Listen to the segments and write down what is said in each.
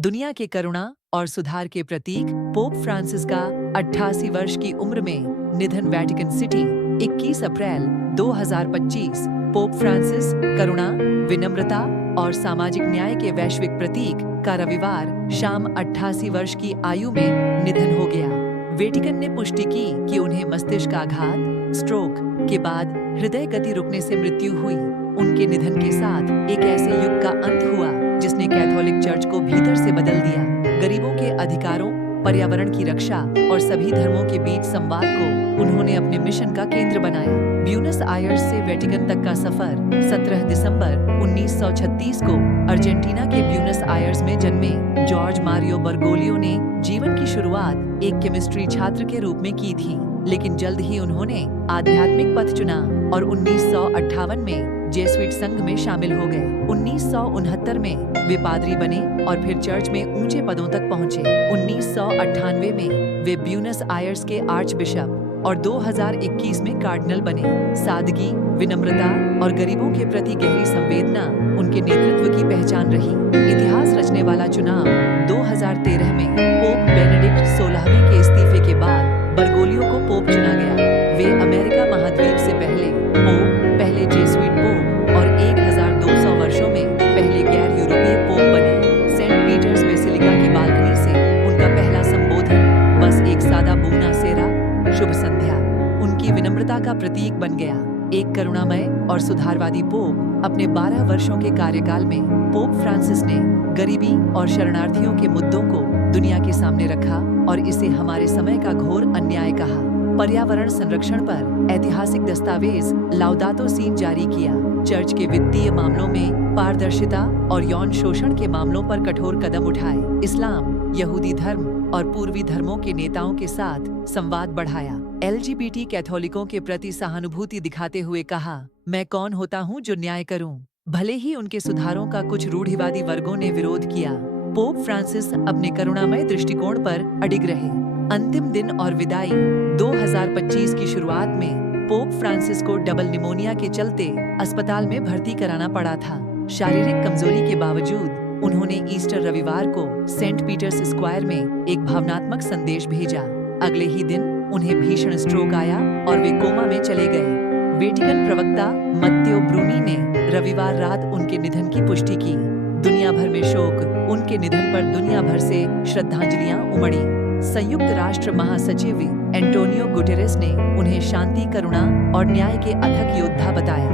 दुनिया के करुणा और सुधार के प्रतीक पोप फ्रांसिस का 88 वर्ष की उम्र में निधन। वेटिकन सिटी, 21 अप्रैल 2025। पोप फ्रांसिस करुणा, विनम्रता और सामाजिक न्याय के वैश्विक प्रतीक का रविवार शाम 88 वर्ष की आयु में निधन हो गया। वेटिकन ने पुष्टि की कि उन्हें मस्तिष्क आघात, स्ट्रोक के बाद हृदय गति रुकने से मृत्यु हुई। उनके निधन के साथ एक ऐसे युग का अंत हुआ जिसने कैथोलिक चर्च को भीतर से बदल दिया। गरीबों के अधिकारों, पर्यावरण की रक्षा और सभी धर्मों के बीच संवाद को उन्होंने अपने मिशन का केंद्र बनाया। ब्यूनस आयर्स से वेटिकन तक का सफर 17 दिसंबर 1936 को अर्जेंटीना के ब्यूनस आयर्स में जन्मे जॉर्ज मारियो बर्गोलियो ने जीवन की शुरुआत एक केमिस्ट्री छात्र के रूप में की थी, लेकिन जल्द ही उन्होंने आध्यात्मिक पथ चुना और 1958 में जेसुइट संघ में शामिल हो गए। 1969 में वे पादरी बने और फिर चर्च में ऊंचे पदों तक पहुंचे। 1998 में वे ब्यूनस आयर्स के आर्च बिशप और 2021 में कार्डिनल बने। सादगी, विनम्रता और गरीबों के प्रति गहरी संवेदना उनके नेतृत्व की पहचान रही। इतिहास रचने वाला चुनाव 2013 में पोप बेनेडिक्ट 16वें के इस्तीफे के बाद बर्गोलियो को पोप चुना गया। वे अमेरिका महाद्वीप से पहले पोप, पहले जेसुइट पोप और 1200 वर्षों में पहले गैर यूरोपीय पोप बने। सेंट पीटर्स बेसिलिका की बालकनी से उनका पहला संबोधन बस एक सादा बूना सेरा, शुभ संध्या, उनकी विनम्रता का प्रतीक बन गया। एक करुणामय और सुधारवादी पोप। अपने 12 वर्षों के कार्यकाल में पोप फ्रांसिस ने गरीबी और शरणार्थियों के मुद्दों को दुनिया के सामने रखा और इसे हमारे समय का घोर अन्याय कहा। पर्यावरण संरक्षण पर ऐतिहासिक दस्तावेज लाउदातो सीन जारी किया। चर्च के वित्तीय मामलों में पारदर्शिता और यौन शोषण के मामलों पर कठोर कदम उठाए। इस्लाम, यहूदी धर्म और पूर्वी धर्मों के नेताओं के साथ संवाद बढ़ाया। LGBT कैथोलिकों के प्रति सहानुभूति दिखाते हुए कहा, मैं कौन होता हूँ जो न्याय करूँ। भले ही उनके सुधारों का कुछ रूढ़िवादी वर्गों ने विरोध किया, पोप फ्रांसिस अपने करुणामय दृष्टिकोण पर अडिग रहे। अंतिम दिन और विदाई 2025 की शुरुआत में पोप फ्रांसिस को डबल निमोनिया के चलते अस्पताल में भर्ती कराना पड़ा था। शारीरिक कमजोरी के बावजूद उन्होंने ईस्टर रविवार को सेंट पीटर्स स्क्वायर में एक भावनात्मक संदेश भेजा। अगले ही दिन उन्हें भीषण स्ट्रोक आया और वे कोमा में चले गए। वेटिकन प्रवक्ता मत्तेओ ब्रूनी ने रविवार रात उनके निधन की पुष्टि की। दुनिया भर में शोक। उनके निधन पर दुनिया भर से श्रद्धांजलियां उमड़ी। संयुक्त राष्ट्र महासचिव एंटोनियो गुटेरेस ने उन्हें शांति, करुणा और न्याय के अथक योद्धा बताया।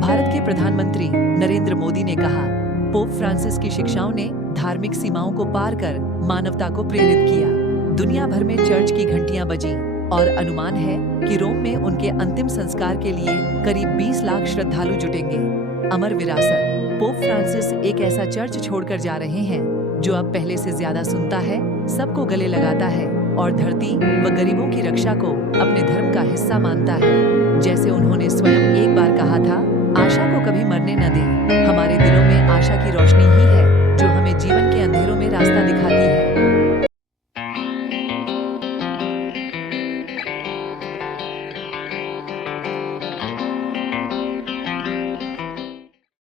भारत के प्रधानमंत्री नरेंद्र मोदी ने कहा, पोप फ्रांसिस की शिक्षाओं ने धार्मिक सीमाओं को पार कर मानवता को प्रेरित किया। दुनिया भर में चर्च की घंटियां बजीं और अनुमान है कि रोम में उनके अंतिम संस्कार के लिए करीब 20 लाख श्रद्धालु जुटेंगे। अमर विरासत। पोप फ्रांसिस एक ऐसा चर्च छोड़कर जा रहे हैं जो अब पहले से ज्यादा सुनता है, सबको गले लगाता है और धरती व गरीबों की रक्षा को अपने धर्म का हिस्सा मानता है। जैसे उन्होंने स्वयं एक बार कहा था, आशा को कभी मरने न दें। हमारे दिलों में आशा की रोशनी ही